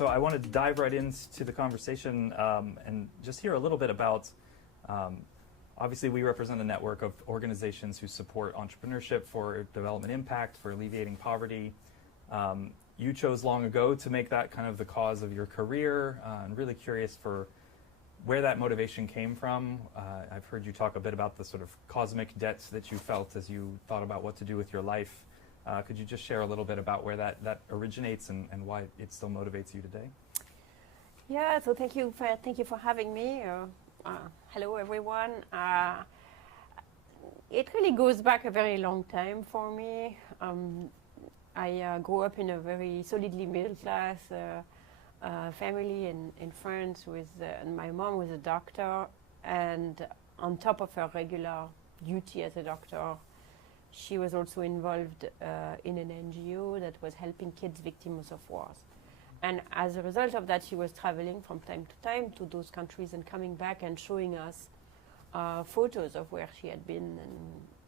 So I wanted to dive right into the conversation and just hear a little bit about, obviously we represent a network of organizations who support entrepreneurship for development impact, for alleviating poverty. You chose long ago to make that kind of the cause of your career. I'm really curious for where that motivation came from. I've heard you talk a bit about the sort of cosmic debts that you felt as you thought about what to do with your life. Could you just share a little bit about where that originates and why it still motivates you today? Yeah, so thank you for having me. Hello, everyone. It really goes back a very long time for me. I grew up in a very solidly middle-class family in France. And my mom was a doctor, and on top of her regular duty as a doctor, she was also involved in an NGO that was helping kids victims of wars. And as a result of that, she was traveling from time to time to those countries and coming back and showing us photos of where she had been and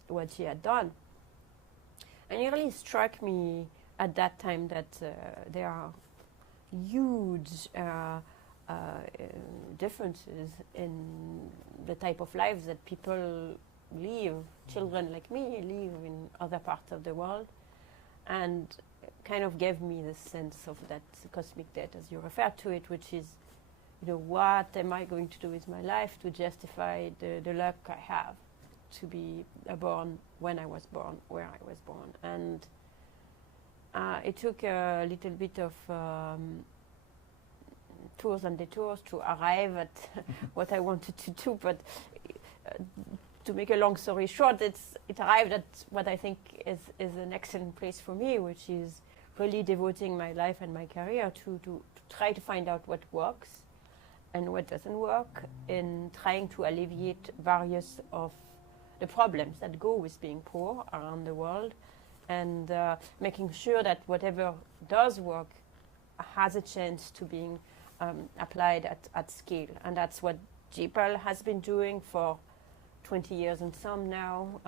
what she had done. And it really struck me at that time that there are huge differences in the type of lives that people live, children like me live in other parts of the world, and kind of gave me the sense of that cosmic debt, as you referred to it, which is, what am I going to do with my life to justify the luck I have to be born when I was born, where I was born. And it took a little bit of tours and detours to arrive at what I wanted to do, but to make a long story short, it arrived at what I think is an excellent place for me, which is really devoting my life and my career to try to find out what works and what doesn't work, in trying to alleviate various of the problems that go with being poor around the world, and making sure that whatever does work has a chance to being applied at scale. And that's what JPAL has been doing for 20 years and some now.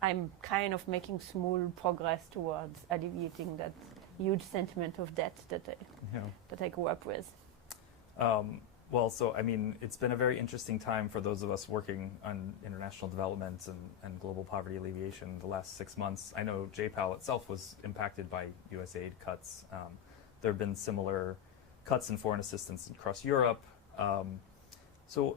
I'm kind of making small progress towards alleviating that huge sentiment of debt that I grew up with. Well, so I mean, it's been a very interesting time for those of us working on international development and global poverty alleviation the last 6 months. I know JPAL itself was impacted by USAID cuts. There have been similar cuts in foreign assistance across Europe. So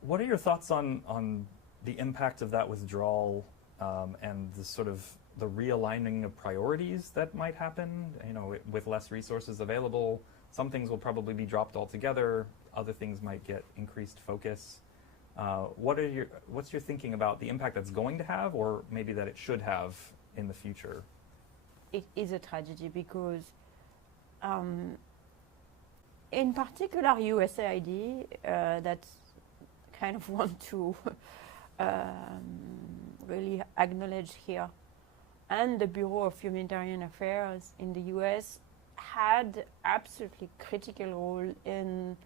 what are your thoughts on the impact of that withdrawal and the sort of the realigning of priorities that might happen? With less resources available, some things will probably be dropped altogether. Other things might get increased focus. What's your thinking about the impact that's going to have, or maybe that it should have in the future? It is a tragedy because, in particular, USAID that kind of want to really acknowledge here, and the Bureau of Humanitarian Affairs in the US had absolutely critical role in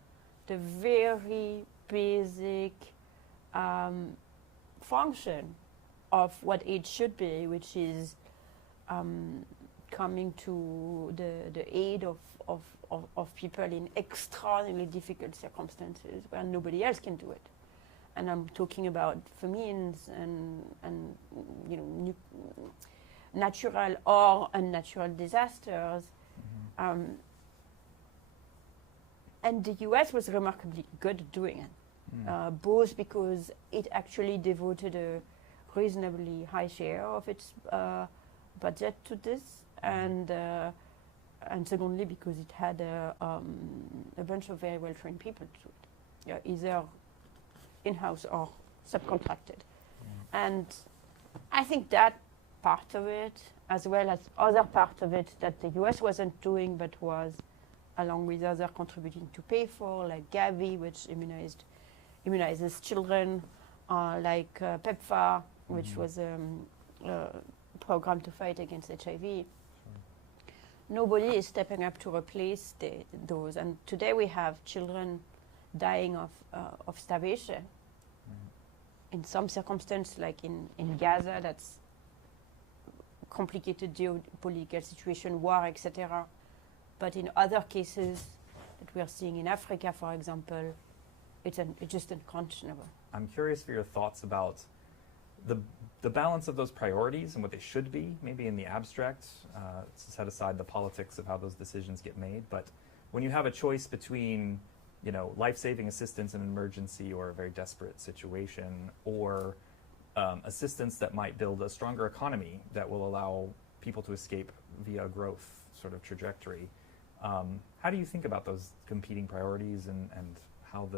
the very basic function of what aid should be, which is coming to the aid of people in extraordinarily difficult circumstances where nobody else can do it. And I'm talking about famines and natural or unnatural disasters. Mm-hmm. And the US was remarkably good at doing it, both because it actually devoted a reasonably high share of its budget to this, and secondly because it had a bunch of very well-trained people to it, either in-house or subcontracted. And I think that part of it, as well as other parts of it that the US wasn't doing but was, along with others, contributing to pay for, like Gavi, which immunizes children, like PEPFAR, which was a program to fight against HIV. Nobody is stepping up to replace those. And today we have children dying of starvation. In some circumstances, like in Gaza, that's complicated geopolitical situation, war, etc. But in other cases that we are seeing in Africa, for example, it's just unconscionable. I'm curious for your thoughts about the balance of those priorities and what they should be, maybe in the abstract, set aside the politics of how those decisions get made. But when you have a choice between, life-saving assistance in an emergency or a very desperate situation, or assistance that might build a stronger economy that will allow people to escape via growth sort of trajectory, how do you think about those competing priorities and how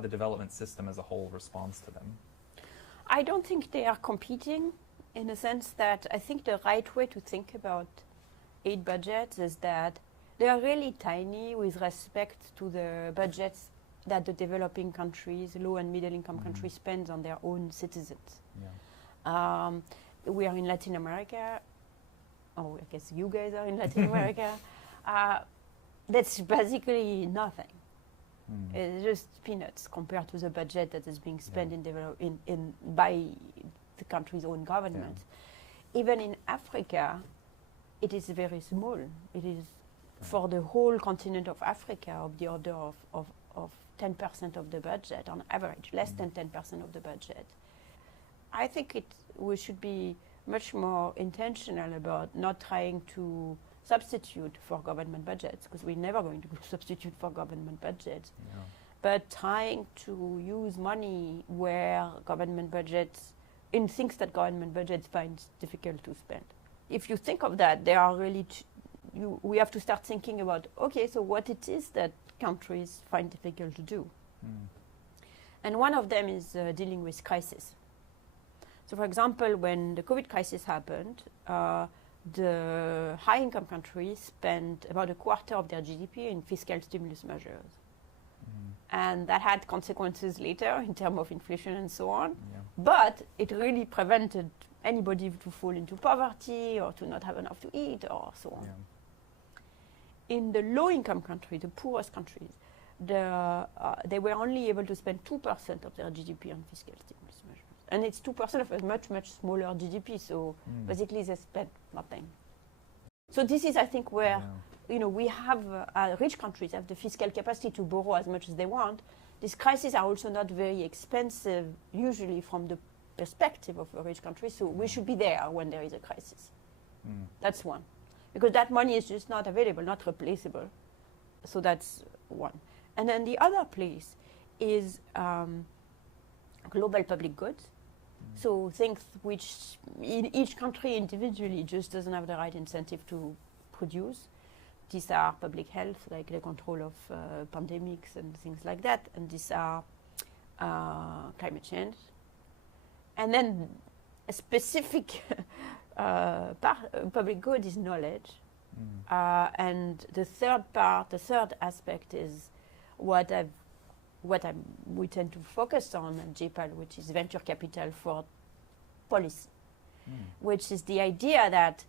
the development system as a whole responds to them? I don't think they are competing, in the sense that I think the right way to think about aid budgets is that they are really tiny with respect to the budgets that the developing countries, low and middle income countries, spend on their own citizens. Yeah. We are in Latin America, I guess you guys are in Latin America. That's basically nothing. It's just peanuts compared to the budget that is being spent by the country's own government. Yeah. Even in Africa, it is very small. It is for the whole continent of Africa of the order of 10% of the budget on average, less than 10% of the budget. I think we should be much more intentional about not trying to substitute for government budgets, because we're never going to substitute for government budgets, but trying to use money where government budgets, in things that government budgets find difficult to spend. If you think of that, there are really, we have to start thinking about, okay, so what it is that countries find difficult to do. And one of them is dealing with crisis. So for example, when the COVID crisis happened, the high-income countries spent about a quarter of their GDP in fiscal stimulus measures. And that had consequences later in terms of inflation and so on. Yeah. But it really prevented anybody to fall into poverty or to not have enough to eat or so on. Yeah. In the low-income countries, the poorest countries, they were only able to spend 2% of their GDP on fiscal stimulus measures. And it's 2% of a much, much smaller GDP, so basically they spent nothing. So this is, I think, where we have, rich countries have the fiscal capacity to borrow as much as they want. These crises are also not very expensive, usually from the perspective of a rich country, so we should be there when there is a crisis. That's one. Because that money is just not available, not replaceable. So that's one. And then the other place is global public goods. So things which in each country individually just doesn't have the right incentive to produce. These are public health, like the control of pandemics and things like that. And these are climate change. And then a specific public good is knowledge. And the third aspect is what we tend to focus on at JPAL, which is venture capital for policy, which is the idea that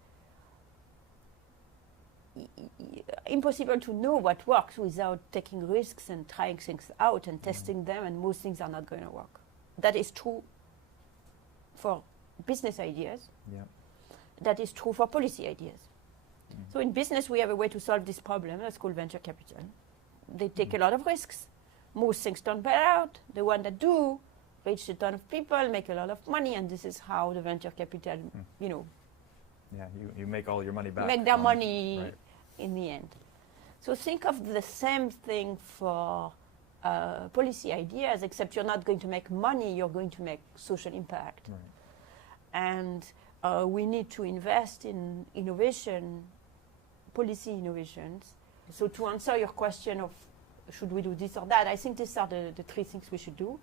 impossible to know what works without taking risks and trying things out and testing them, and most things are not going to work. That is true for business ideas. Yeah. That is true for policy ideas. So in business, we have a way to solve this problem. That's called venture capital. They take a lot of risks. Most things don't pan out. The ones that do reach a ton of people, make a lot of money, and this is how the venture capital, Yeah, you make all your money back. Make their money in the end. So think of the same thing for policy ideas, except you're not going to make money, you're going to make social impact. Right. And we need to invest in innovation, policy innovations. So to answer your question of should we do this or that, I think these are the three things we should do.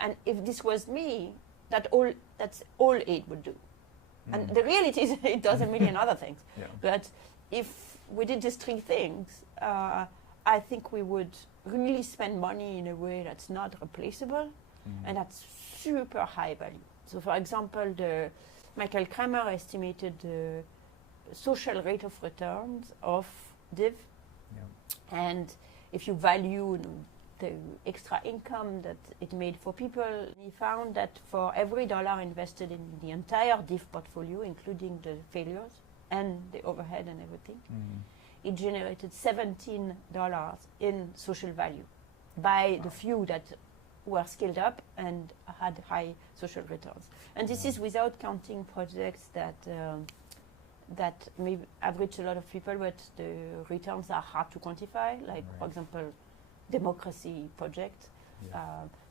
And if this was me, that's all aid would do. And the reality is it does a million other things. Yeah. But if we did these three things, I think we would really spend money in a way that's not replaceable and that's super high value. So for example, Michael Kramer estimated the social rate of returns of DIV. Yeah. And if you value the extra income that it made for people, he found that for every dollar invested in the entire DIV portfolio, including the failures and the overhead and everything, it generated $17 in social value by the few that were scaled up and had high social returns. And this is without counting projects that may have reached a lot of people, but the returns are hard to quantify, like, for example, democracy project.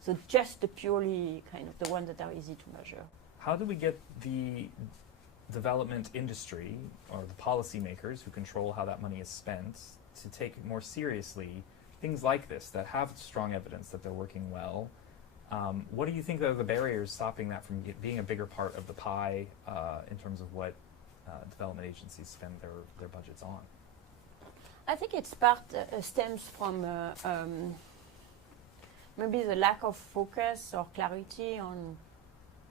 So just the purely kind of the ones that are easy to measure. How do we get the development industry or the policymakers who control how that money is spent to take more seriously things like this that have strong evidence that they're working well? What do you think are the barriers stopping that from being a bigger part of the pie in terms of what development agencies spend their budgets on? I think it's part stems from maybe the lack of focus or clarity on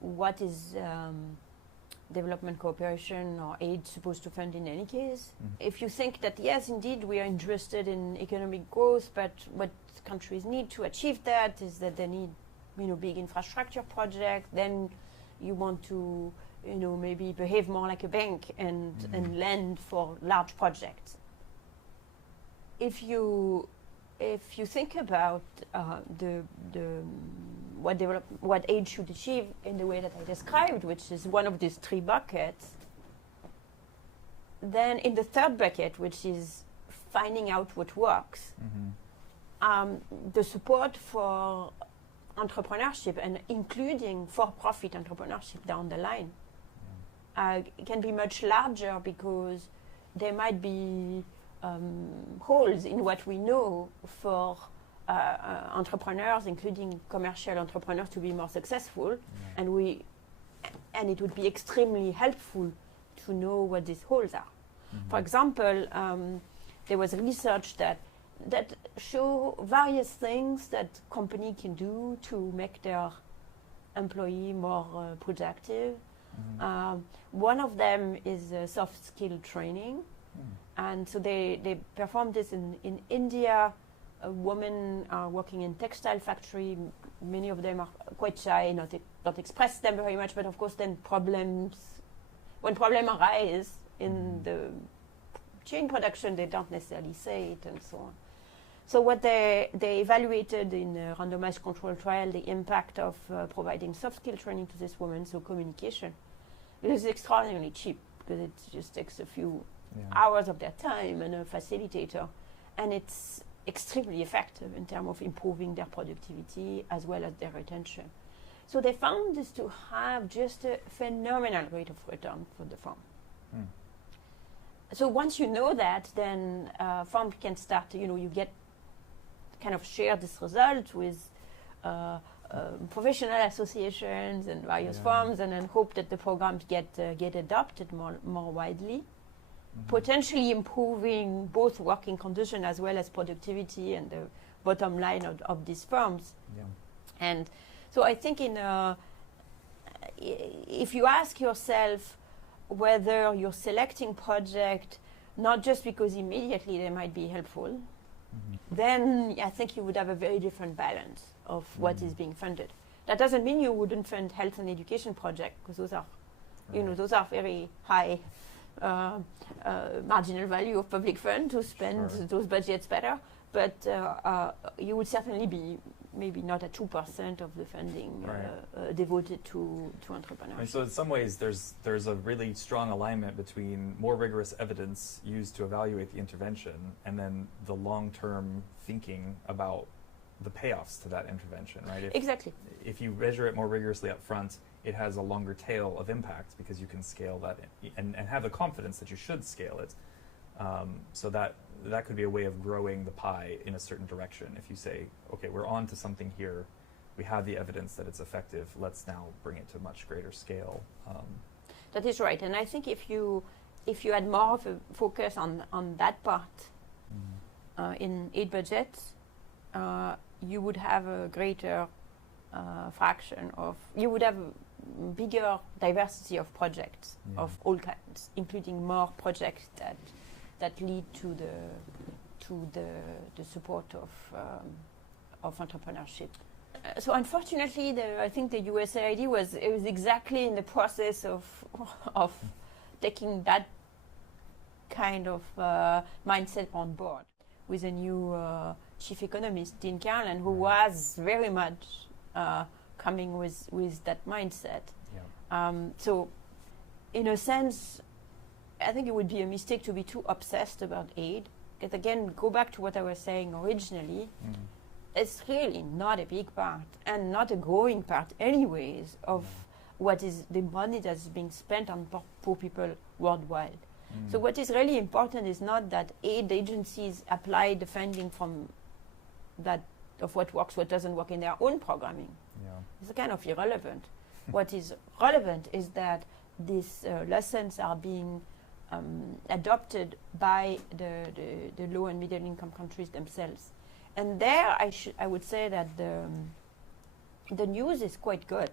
what is development cooperation or aid supposed to fund in any case. If you think that, yes, indeed, we are interested in economic growth, but what countries need to achieve that is that they need, big infrastructure projects, then you want to, maybe behave more like a bank and lend for large projects. If you think about what aid should achieve in the way that I described, which is one of these three buckets, then in the third bucket, which is finding out what works, the support for entrepreneurship and including for-profit entrepreneurship down the line can be much larger, because there might be holes in what we know for entrepreneurs, including commercial entrepreneurs, to be more successful, and it would be extremely helpful to know what these holes are. For example, there was research that show various things that company can do to make their employee more productive. One of them is soft skill training. And so they performed this in India. Women are working in textile factory. Many of them are quite shy, not express them very much, but of course then when problems arise in the chain production, they don't necessarily say it and so on. So what they evaluated in a randomized control trial, the impact of providing soft skill training to this woman, so communication. It is extraordinarily cheap, because it just takes a few hours of their time and a facilitator, and it's extremely effective in terms of improving their productivity as well as their retention. So they found this to have just a phenomenal rate of return for the firm. So once you know that, then firm can start, you get kind of share this result with professional associations and various firms, and then hope that the programs get adopted more widely, potentially improving both working conditions as well as productivity and the bottom line of these firms. And so I think if you ask yourself whether you're selecting project not just because immediately they might be helpful, then I think you would have a very different balance of what is being funded. That doesn't mean you wouldn't fund health and education projects, because those are, those are very high marginal value of public fund to spend those budgets better. But you would certainly be maybe not at 2% of the funding devoted to entrepreneurship. And so in some ways there's a really strong alignment between more rigorous evidence used to evaluate the intervention and then the long-term thinking about the payoffs to that intervention, right? Exactly. If you measure it more rigorously up front, it has a longer tail of impact because you can scale that and have the confidence that you should scale it. So that could be a way of growing the pie in a certain direction. If you say, okay, we're on to something here, we have the evidence that it's effective, let's now bring it to a much greater scale. That is right. And I think if you had more of a focus on that part in aid budgets, you would have a greater fraction of, you would have a bigger diversity of projects of all kinds, including more projects that lead to the support of entrepreneurship. So unfortunately, I think the USAID was exactly in the process of taking that kind of mindset on board with a new chief economist, Dean Carolan, who was very much coming with that mindset. Yeah. So, in a sense, I think it would be a mistake to be too obsessed about aid. Because again, go back to what I was saying originally. It's really not a big part and not a growing part anyways of what is the money that's being spent on poor people worldwide. So what is really important is not that aid agencies apply the funding from that of what works, what doesn't work in their own programming. Yeah. It's kind of irrelevant. What is relevant is that these lessons are being adopted by the low and middle income countries themselves. And there I would say that the news is quite good.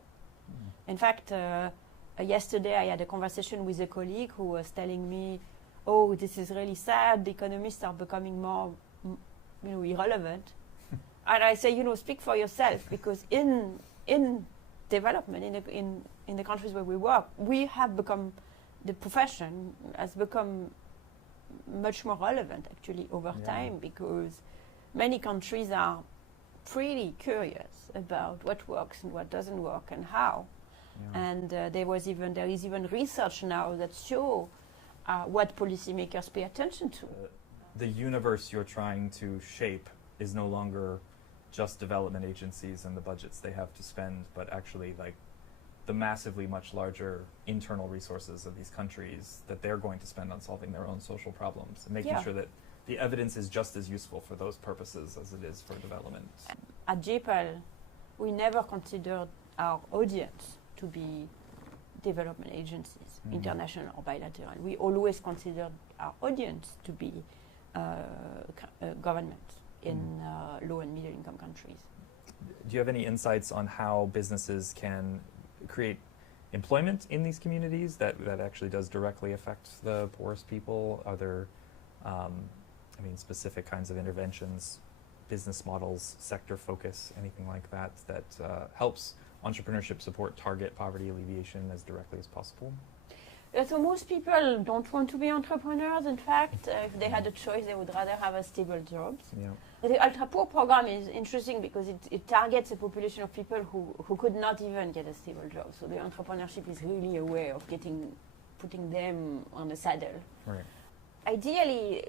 In fact, yesterday I had a conversation with a colleague who was telling me, oh, this is really sad, the economists are becoming more irrelevant. And I say, speak for yourself, because in development, in the countries where we work, we have become, the profession has become much more relevant actually over time, because many countries are pretty curious about what works and what doesn't work and how. And there is even research now that show what policymakers pay attention to. The universe you're trying to shape is no longer just development agencies and the budgets they have to spend, but actually like the massively much larger internal resources of these countries that they're going to spend on solving their own social problems, and making sure that the evidence is just as useful for those purposes as it is for development. At JPAL, we never considered our audience to be development agencies, international or bilateral. We always considered our audience to be governments in low and middle income countries. Do you have any insights on how businesses can create employment in these communities that actually does directly affect the poorest people? Are there specific kinds of interventions, business models, sector focus, anything like that helps entrepreneurship support target poverty alleviation as directly as possible? So most people don't want to be entrepreneurs. In fact, if they had a choice, they would rather have a stable jobs. Yeah. The Ultra Poor program is interesting because it targets a population of people who could not even get a stable job. So the entrepreneurship is really a way of putting them on the saddle. Right. Ideally,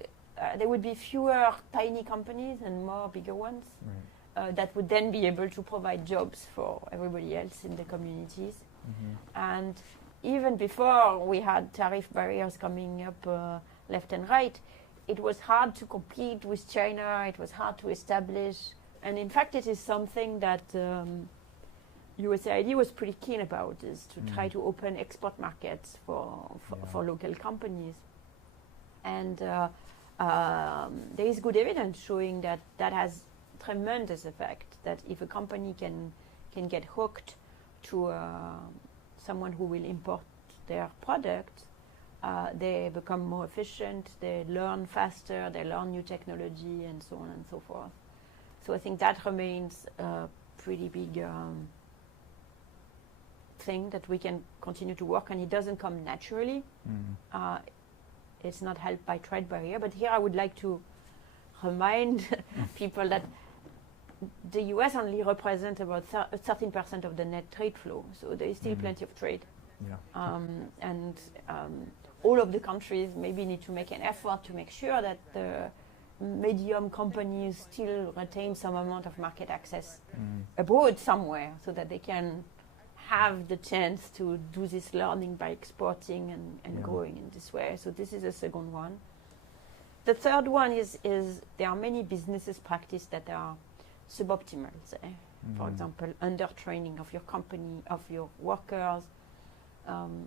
there would be fewer tiny companies and more bigger ones. Right. That would then be able to provide jobs for everybody else in the communities. And even before we had tariff barriers coming up left and right, it was hard to compete with China, it was hard to establish. And in fact, it is something that USAID was pretty keen about, is to try to open export markets for local companies. And there is good evidence showing that has tremendous effect, that if a company can get hooked to someone who will import their product, they become more efficient, they learn faster, they learn new technology, and so on and so forth. So I think that remains a pretty big thing that we can continue to work on. It doesn't come naturally. It's not helped by trade barrier. But here I would like to remind people that the US only represents about 13% of the net trade flow, so there is still plenty of trade. And all of the countries maybe need to make an effort to make sure that the medium companies still retain some amount of market access abroad somewhere, so that they can have the chance to do this learning by exporting and growing in this way. So this is the second one. The third one is there are many businesses practice that are suboptimal, say. For example, undertraining of your company, of your workers.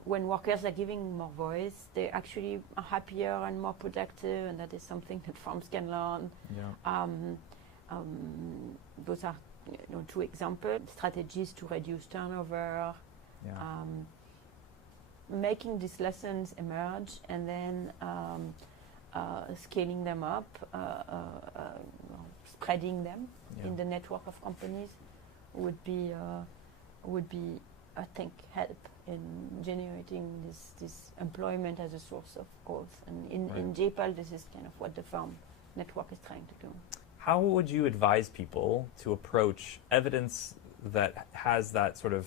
When workers are giving more voice, they actually are happier and more productive, and that is something that firms can learn. Those are two examples. Strategies to reduce turnover, making these lessons emerge, and then scaling them up, spreading them in the network of companies would be I think, help in generating this employment as a source of growth. And in JPAL, this is kind of what the farm network is trying to do. How would you advise people to approach evidence that has that sort of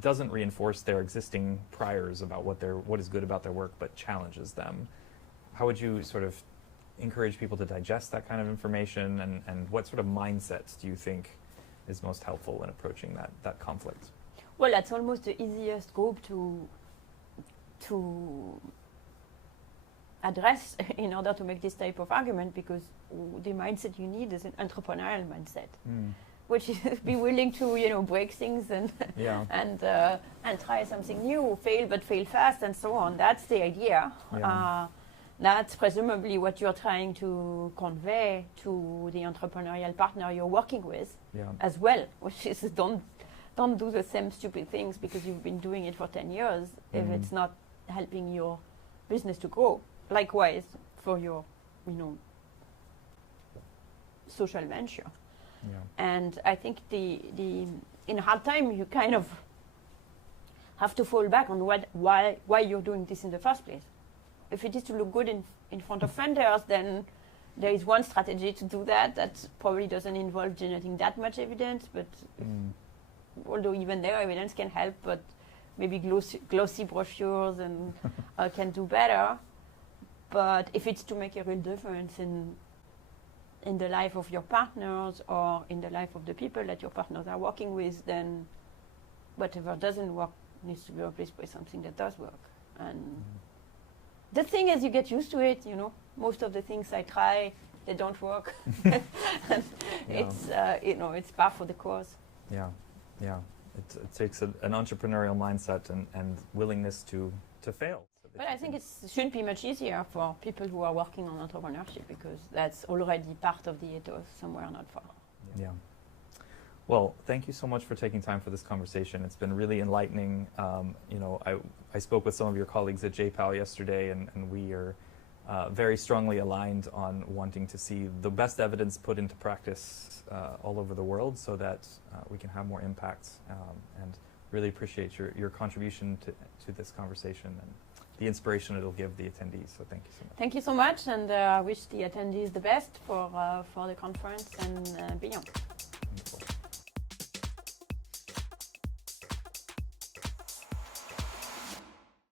doesn't reinforce their existing priors about what is good about their work, but challenges them? How would you sort of encourage people to digest that kind of information, and what sort of mindsets do you think is most helpful in approaching that conflict? Well, that's almost the easiest group to address in order to make this type of argument, because the mindset you need is an entrepreneurial mindset, which is be willing to break things and and try something new, fail fast, and so on. That's the idea. Yeah. That's presumably what you're trying to convey to the entrepreneurial partner you're working with as well, which is don't do the same stupid things because you've been doing it for 10 years if it's not helping your business to grow. Likewise for your, social venture. Yeah. And I think in a hard time you kind of have to fall back on why you're doing this in the first place. If it is to look good in front of vendors, then there is one strategy to do that probably doesn't involve generating that much evidence, but although even their evidence can help, but maybe glossy brochures and can do better. But if it's to make a real difference in the life of your partners or in the life of the people that your partners are working with, then whatever doesn't work needs to be replaced by something that does work. And the thing is, you get used to it. Most of the things I try, they don't work. It's par for the course. Yeah. It takes an entrepreneurial mindset and willingness to fail. But I think it should be much easier for people who are working on entrepreneurship, because that's already part of the ethos somewhere not far. Yeah. Well, thank you so much for taking time for this conversation. It's been really enlightening. I spoke with some of your colleagues at JPAL yesterday, and we are very strongly aligned on wanting to see the best evidence put into practice all over the world so that we can have more impact, and really appreciate your contribution to this conversation and the inspiration it'll give the attendees. So thank you so much. Thank you so much, and I wish the attendees the best for the conference and beyond.